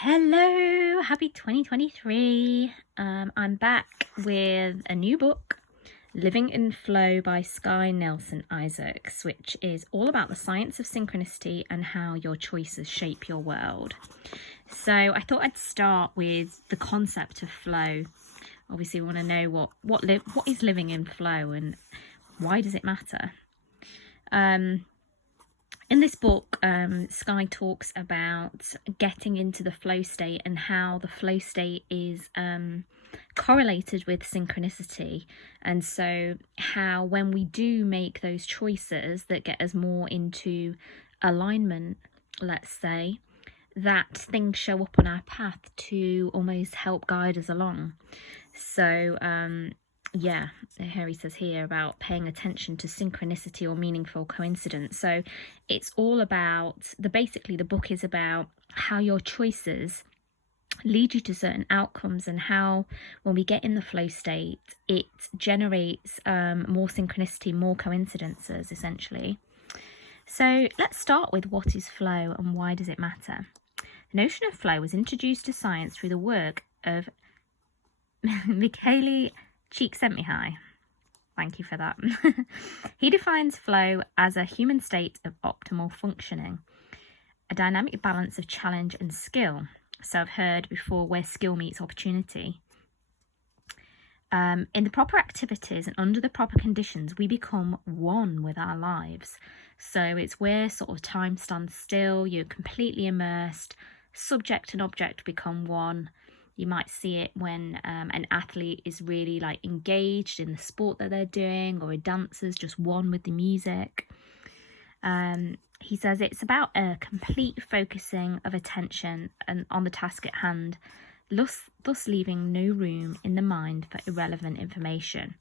Hello, happy 2023. I'm back with a new book, Living in Flow by Skye Nelson Isaacs, which is all about the science of synchronicity and how your choices shape your world. So I thought I'd start with the concept of flow. Obviously, we want to know what is living in flow and why does it matter? In this book, Skye talks about getting into the flow state and how the flow state is correlated with synchronicity. And so how when we do make those choices that get us more into alignment, let's say, that things show up on our path to almost help guide us along. So yeah, Harry says here about paying attention to synchronicity or meaningful coincidence. So it's all about basically the book is about how your choices lead you to certain outcomes and how when we get in the flow state it generates more synchronicity, more coincidences essentially. So let's start with what is flow and why does it matter. The notion of flow was introduced to science through the work of Mihaly Csikszentmihalyi. Thank you for that. He defines flow as a human state of optimal functioning, a dynamic balance of challenge and skill. So I've heard before where skill meets opportunity. In the proper activities and under the proper conditions, we become one with our lives. So it's where sort of time stands still, you're completely immersed, subject and object become one. You might see it when an athlete is really like engaged in the sport that they're doing, or a dancer's just one with the music. He says it's about a complete focusing of attention and on the task at hand, thus leaving no room in the mind for irrelevant information.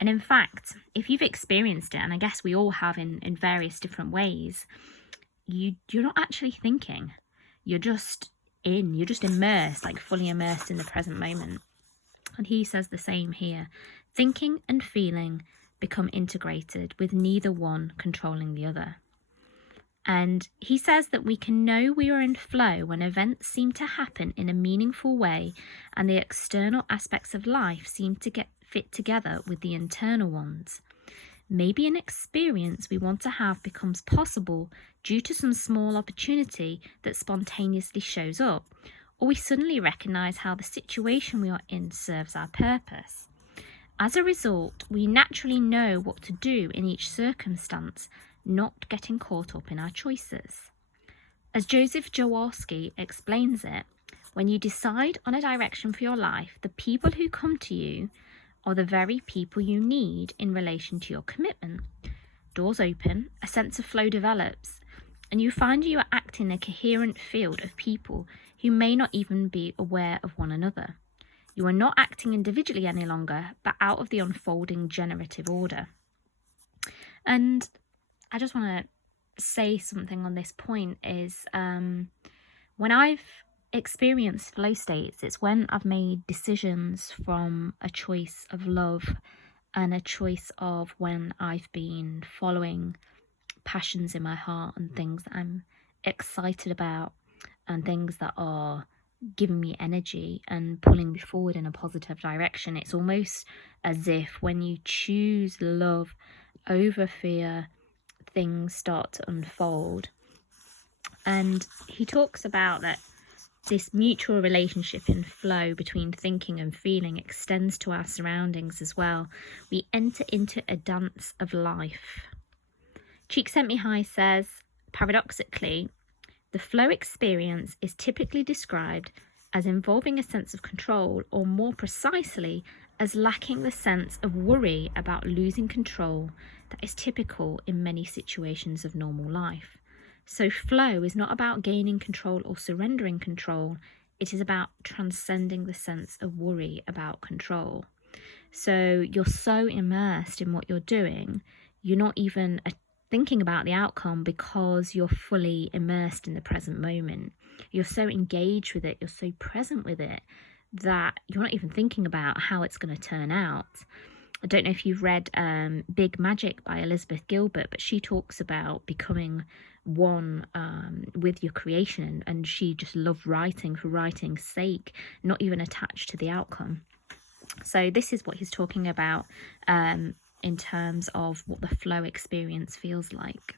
And in fact, if you've experienced it, and I guess we all have in various different ways, you're not actually thinking. You're just immersed, like fully immersed in the present moment. And he says the same here. Thinking and feeling become integrated with neither one controlling the other. And he says that we can know we are in flow when events seem to happen in a meaningful way and the external aspects of life seem to get fit together with the internal ones. Maybe an experience we want to have becomes possible due to some small opportunity that spontaneously shows up, or we suddenly recognise how the situation we are in serves our purpose. As a result, we naturally know what to do in each circumstance, not getting caught up in our choices. As Joseph Jaworski explains it, when you decide on a direction for your life, the people who come to you are the very people you need in relation to your commitment. Doors open, a sense of flow develops, and you find you are acting in a coherent field of people who may not even be aware of one another. You are not acting individually any longer, but out of the unfolding generative order. And I just want to say something on this point is when I've experienced flow states, it's when I've made decisions from a choice of love and a choice of when I've been following passions in my heart and things that I'm excited about and things that are giving me energy and pulling me forward in a positive direction. It's almost as if when you choose love over fear, things start to unfold. And he talks about that this mutual relationship in flow between thinking and feeling extends to our surroundings as well. We enter into a dance of life. Csikszentmihalyi says, paradoxically, the flow experience is typically described as involving a sense of control, or more precisely, as lacking the sense of worry about losing control that is typical in many situations of normal life. So flow is not about gaining control or surrendering control. It is about transcending the sense of worry about control. So you're so immersed in what you're doing, you're not even thinking about the outcome because you're fully immersed in the present moment. You're so engaged with it, you're so present with it, that you're not even thinking about how it's going to turn out. I don't know if you've read Big Magic by Elizabeth Gilbert, but she talks about becoming one with your creation, and she just loved writing for writing's sake, not even attached to the outcome. So this is what he's talking about in terms of what the flow experience feels like.